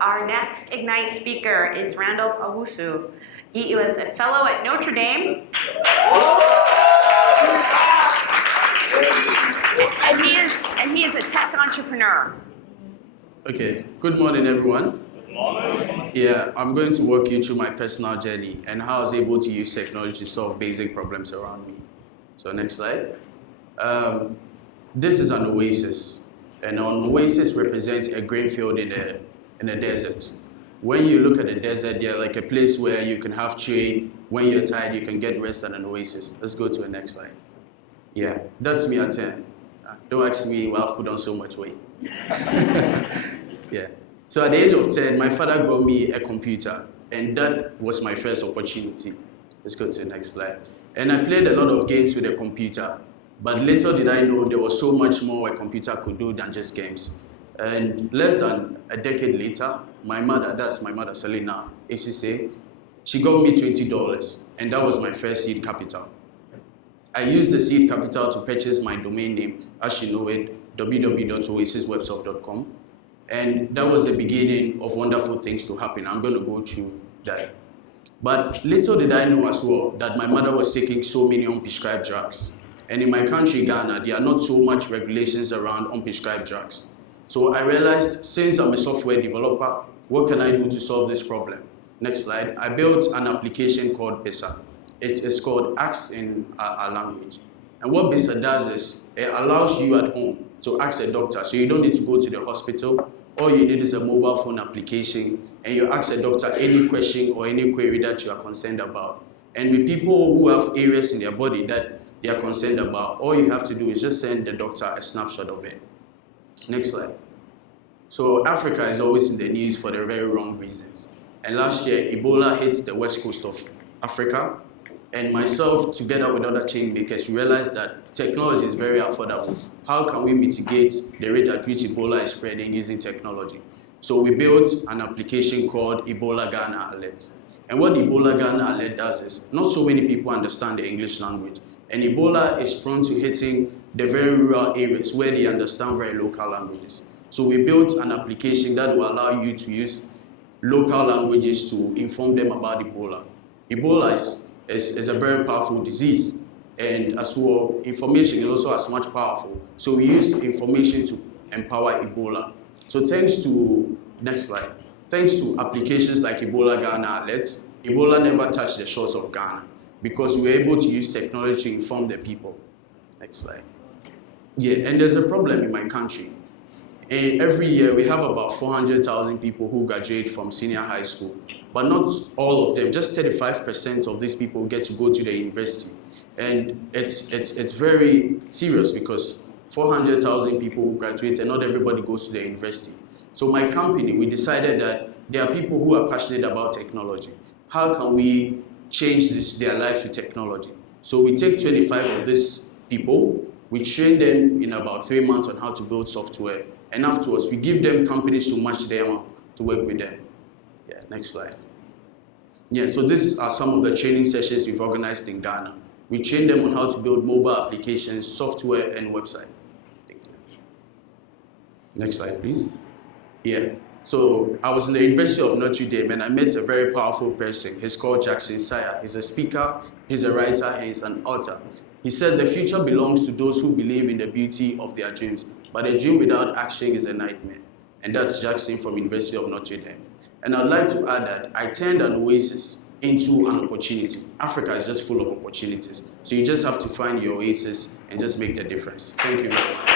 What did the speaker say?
Our next Ignite speaker is Raindolf Owusu. He was a fellow at Notre Dame. And he is a tech entrepreneur. Okay, good morning everyone. Good morning. Yeah, I'm going to walk you through my personal journey and how I was able to use technology to solve basic problems around me. So next slide. This is an oasis, and an oasis represents a grain field in a desert. When you look at the desert, they're like a place where you can have trade. When you're tired, you can get rest at an oasis. Let's go to the next slide. Yeah, that's me at 10. Don't ask me why I've put on so much weight. Yeah. So at the age of 10, my father got me a computer, and that was my first opportunity. Let's go to the next slide. And I played a lot of games with the computer, but little did I know there was so much more a computer could do than just games. And less than a decade later, my mother, that's my mother Selena, ACCA, she got me $20, and that was my first seed capital. I used the seed capital to purchase my domain name, as you know it, www.oasiswebsoft.com. And that was the beginning of wonderful things to happen. I'm going to go through that. But little did I know as well that my mother was taking so many unprescribed drugs. And in my country, Ghana, there are not so much regulations around unprescribed drugs. So I realized, since I'm a software developer, what can I do to solve this problem? Next slide. I built an application called BISA. It is called Ask in our language. And what BISA does is, it allows you at home to ask a doctor. So you don't need to go to the hospital. All you need is a mobile phone application, and you ask a doctor any question or any query that you are concerned about. And with people who have areas in their body that they are concerned about, all you have to do is just send the doctor a snapshot of it. Next slide. So Africa is always in the news for the very wrong reasons. And last year, Ebola hit the west coast of Africa. And myself, together with other chain makers, realized that technology is very affordable. How can we mitigate the rate at which Ebola is spreading using technology? So we built an application called Ebola Ghana Alert. And what Ebola Ghana Alert does is, not so many people understand the English language. And Ebola is prone to hitting the very rural areas where they understand very local languages. So we built an application that will allow you to use local languages to inform them about Ebola. Ebola is a very powerful disease, and as well, information is also as much powerful. So we use information to empower Ebola. So thanks to, next slide, thanks to applications like Ebola Ghana Alert, Ebola never touched the shores of Ghana because we were able to use technology to inform the people. Next slide. Yeah, and there's a problem in my country. And every year we have about 400,000 people who graduate from senior high school, but not all of them, just 35% of these people get to go to the university. And it's very serious because 400,000 people graduate and not everybody goes to the university. So my company, we decided that there are people who are passionate about technology. How can we change their lives with technology? So we take 25 of these people, we train them in about 3 months on how to build software. And afterwards, we give them companies to match them up, to work with them. Yeah, next slide. Yeah, so these are some of the training sessions we've organized in Ghana. We train them on how to build mobile applications, software, and website. Thank you. Next slide, please. Yeah, so I was in the University of Notre Dame, and I met a very powerful person. He's called Jackson Saya. He's a speaker, he's a writer, and he's an author. He said the future belongs to those who believe in the beauty of their dreams. But a dream without action is a nightmare. And that's Jackson from University of Notre Dame. And I'd like to add that I turned an oasis into an opportunity. Africa is just full of opportunities. So you just have to find your oasis and just make the difference. Thank you very much.